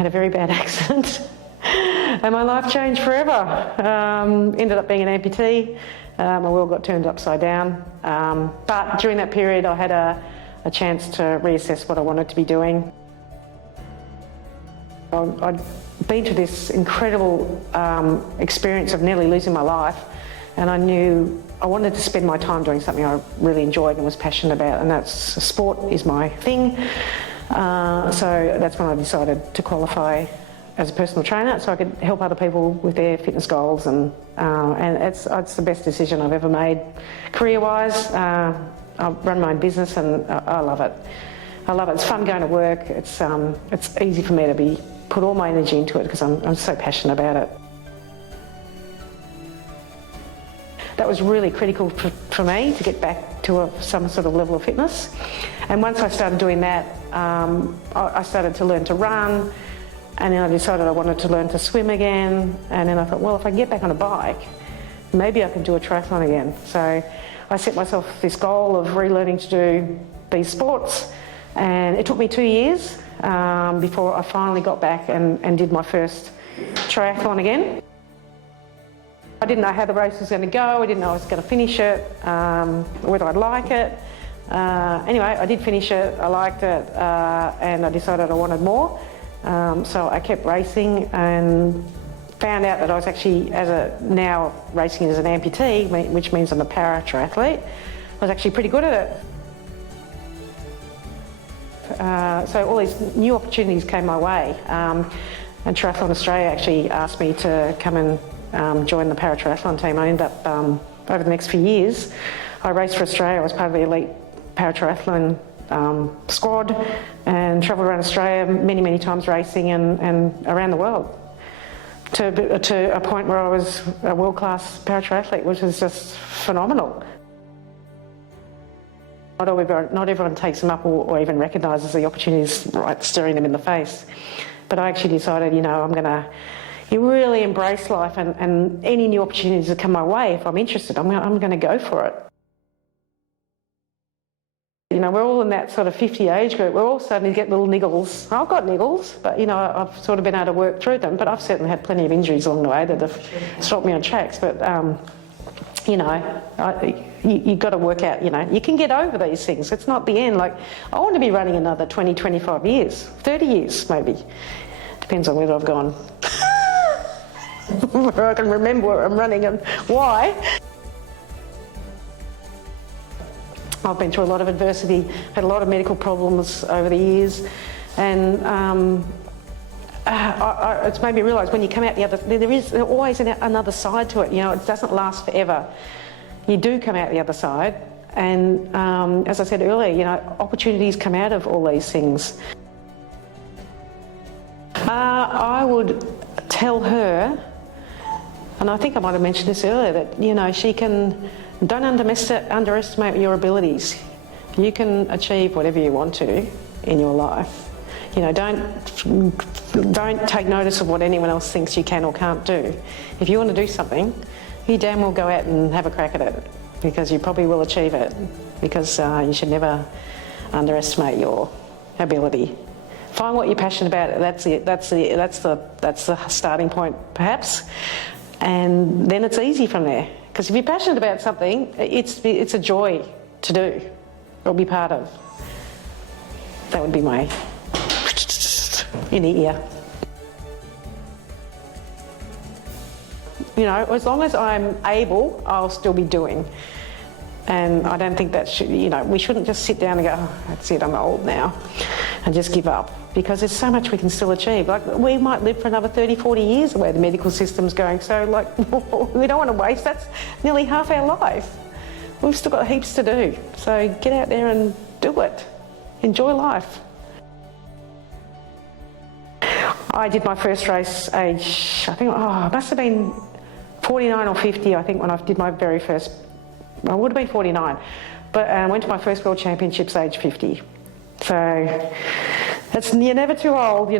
had a very bad accident and my life changed forever. Ended up being an amputee. My world got turned upside down. But during that period I had a chance to reassess what I wanted to be doing. I'd been to this incredible experience of nearly losing my life, and I knew I wanted to spend my time doing something I really enjoyed and was passionate about, and that's sport is my thing. So that's when I decided to qualify as a personal trainer so I could help other people with their fitness goals, and it's the best decision I've ever made career-wise. I run my own business and I love it. I love it. It's fun going to work. It's easy for me to put all my energy into it because I'm so passionate about it. That was really critical for me to get back to some sort of level of fitness. And once I started doing that, I started to learn to run, and then I decided I wanted to learn to swim again. And then I thought, well, if I can get back on a bike, maybe I can do a triathlon again. So I set myself this goal of relearning to do these sports, and it took me 2 years before I finally got back and did my first triathlon again. I didn't know how the race was going to go, I didn't know I was going to finish it, whether I'd like it. Anyway, I did finish it, I liked it, and I decided I wanted more. So I kept racing and found out that I was actually, now racing as an amputee, which means I'm a para-triathlete, I was actually pretty good at it. So all these new opportunities came my way, and Triathlon Australia actually asked me to come and join the para-triathlon team. I ended up, over the next few years, I raced for Australia. I was part of the elite para-triathlon squad and travelled around Australia many times racing and around the world to a point where I was a world-class para-triathlete, which was just phenomenal. Not everyone takes them up or even recognises the opportunities right staring them in the face. But I actually decided, I'm going to really embrace life, and any new opportunities that come my way, if I'm interested, I'm going to go for it. We're all in that sort of 50 age group. We're all starting to get little niggles. I've got niggles, but I've sort of been able to work through them. But I've certainly had plenty of injuries along the way that have stopped me on tracks. But you've got to work out, you can get over these things. It's not the end. Like, I want to be running another 20, 25 years, 30 years maybe. Depends on whether I've gone, where I can remember where I'm running and why. I've been through a lot of adversity, had a lot of medical problems over the years, and it's made me realise when you come out the other, there is always another side to it. It doesn't last forever. You do come out the other side, and as I said earlier, opportunities come out of all these things. I would tell her, and I think I might have mentioned this earlier, that she can. Don't underestimate your abilities. You can achieve whatever you want to in your life. Don't take notice of what anyone else thinks you can or can't do. If you want to do something, you damn well go out and have a crack at it, because you probably will achieve it, because you should never underestimate your ability. Find what you're passionate about. That's the starting point, perhaps, and then it's easy from there. Because if you're passionate about something, it's a joy to do or be part of. That would be my in the ear. As long as I'm able, I'll still be doing. And I don't think that we shouldn't just sit down and go, oh, that's it, I'm old now, and just give up. Because there's so much we can still achieve. Like, we might live for another 30, 40 years the way the medical system's going. So, we don't want to waste. That's nearly half our life. We've still got heaps to do. So get out there and do it. Enjoy life. I did my first race age, I think, it must have been 49 or 50, I think, when I did my very first. I would have been 49, but I went to my first World Championships age 50. So you're never too old,